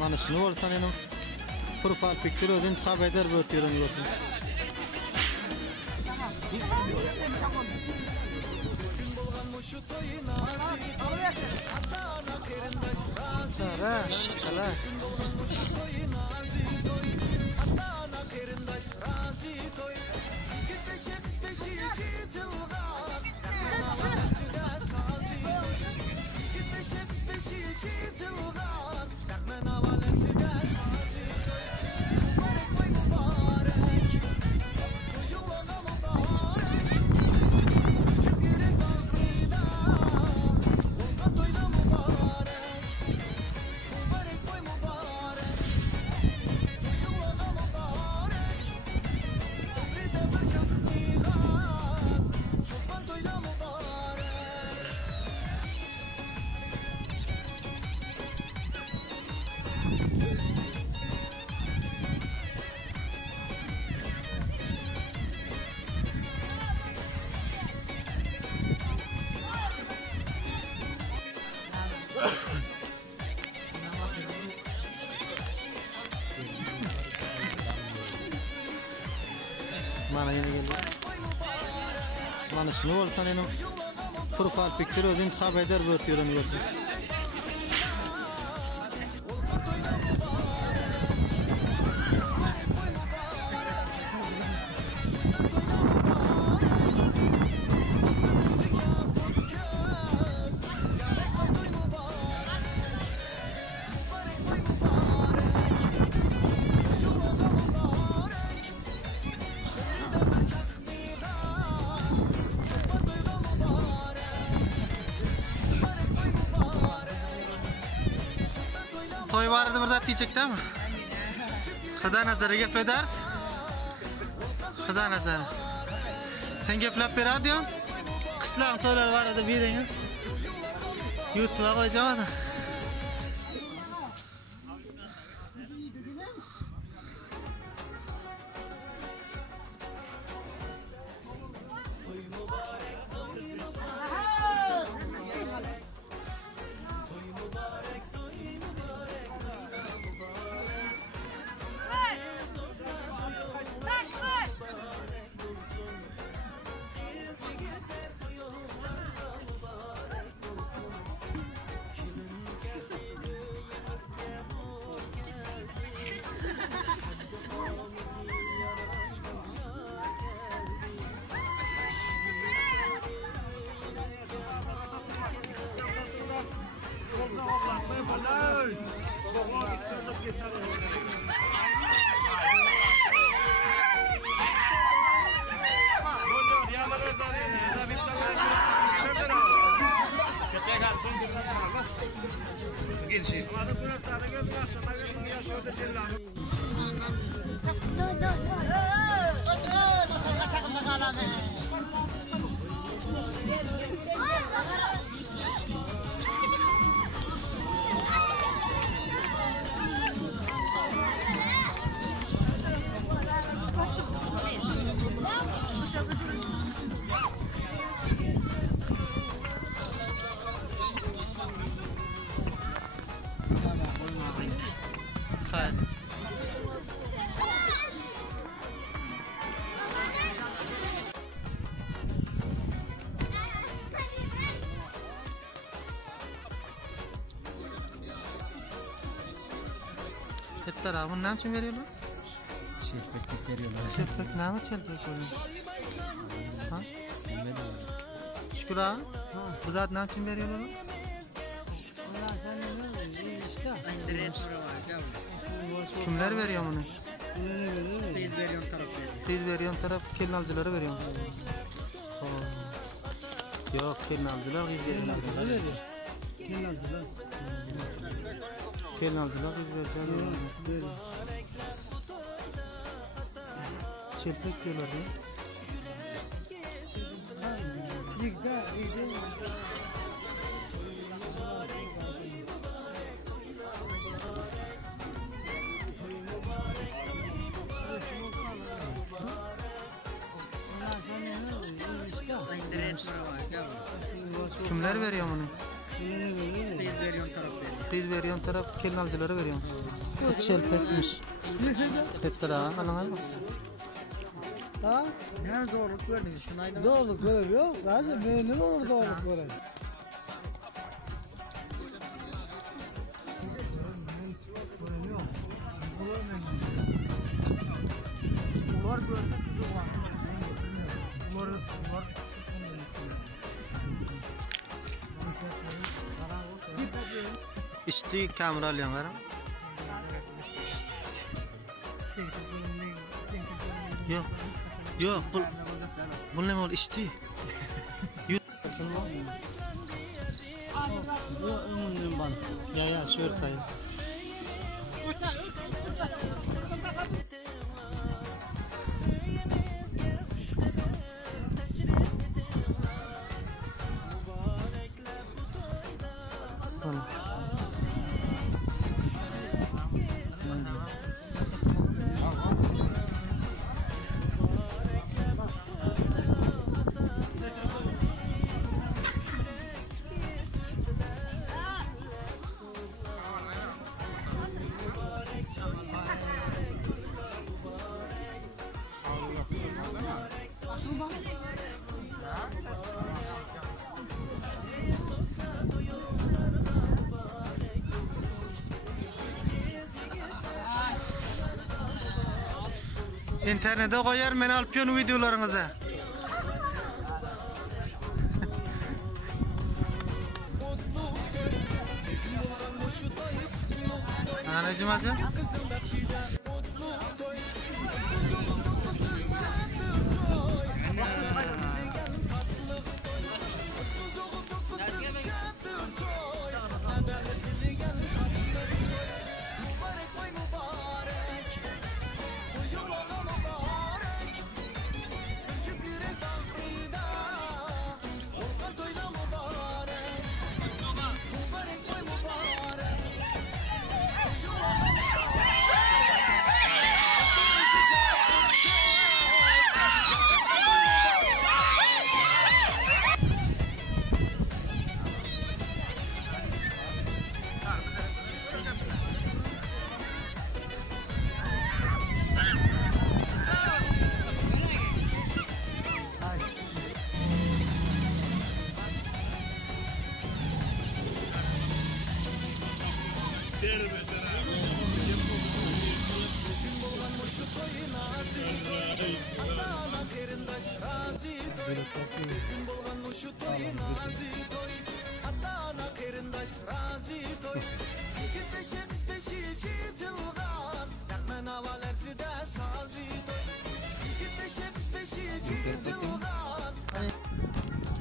Mana şunu olsa benim profil picture özü intihab eder bu ötüyorum diyorsun. Sara, kala. Mana yine geldi. Mana şunu olsa benim profil picture özü intihab eder bu ötüyorum diyorsun. Toy vardı burada diyecekti mi? Xudo nazari gapladars. Xudo nazari. Sen gaplab beradiyon. Qishloq to'ylar var edi bering. YouTube'a qo'yacağım. Tarafın ne için veriyorlar? Çelpek veriyorlar. Çelpek ne mi çelpek oluyor? Ha? Şükür ağa. Bu zat ne için veriyorlar? Kimler veriyor bunu? Tez veriyon taraf veriyor. Tez veriyon taraf kelin alıcıları veriyor. Yok kelin alıcılar gibi veriyorlar. Kelin alıcılar. Kelin alıcılar gibi vereceğim. Çelpek diyorlar ya. Kimler veriyor bunu? Tez veriyorsun taraf veriyor. Tez veriyorsun taraf kelin alıcıları veriyorsun. Çelpekmiş. Petra alan bak. Ha? Ne zorluk gördün şunaydan. Zorluk göremiyor. Razı beğenir olur zorluk gören. Ular görse sizi ulan. Ular. İşte kamera alıyorsun gara. Yok. Yok bu ne ol işte. Bu ömrümden bana. Ya şöyle sayın. İnternete koyar men alpyon videolarınızı. Anacığım acı.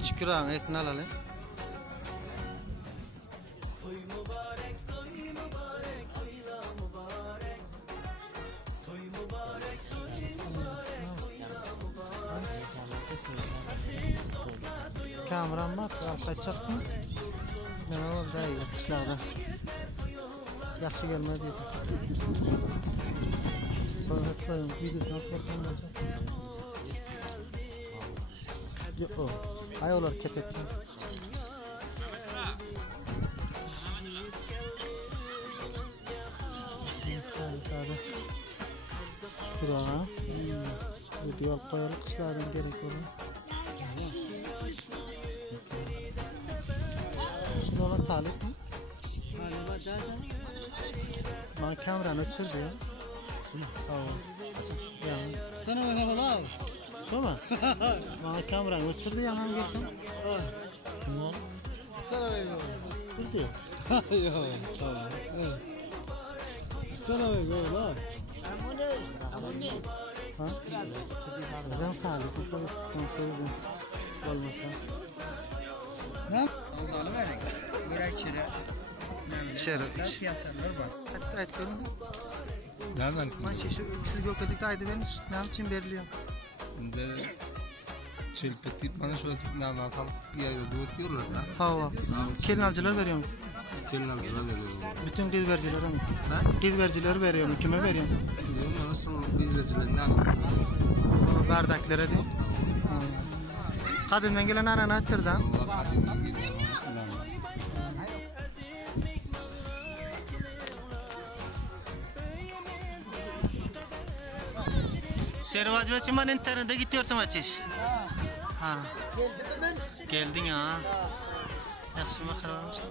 Şükür ağam esini alalım. Kameram bak, arka çaktım. Ben oğlum daha iyi kışlarda. Yaxşı gelmedi. Koyun, videodan korkmam olacak. Yok, ayollar ketettim. Şükür ağa. Video koyalım kışlardan gerek olur. Şunu olan talip mi? Bana kameranı uçurdu ya. Sana ne ola? Şoma? Bana kameranı uçurdu ya hangi geçen? Ne? Sana ne ola? Dur diyor. Yok, tamam. Sana ne ola? Ha? Neden talip mi? Sen söyledin. Olmasa. Ne? Azalım verin. Bırak içeri. İçeri. Piyasalar var. Hadi görün. Nereden? Ben şişi siz gökecekte aydı benim ne için veriliyor? Bunda çelpeklik bana şöyle ne anlatalım. Bir yer yolda diyorlar ya. Hava. Kelin alıcılar veriyor mu? Kelin alıcılar veriyorum. Bütün kız vericilere mi? Ha? Kız vericileri veriyor mu? Kime veriyor mu? Biliyorum nasıl izleyiciler ne anlatıyor? Bardaklere değil. Kadından gelen ananı attır da. Allah kadınlar geliyor. Servaz ve çiman internete gidiyorsun açış. Ha. Geldim mi ben? Geldin ha. Yaxşı bakar olmuşsun.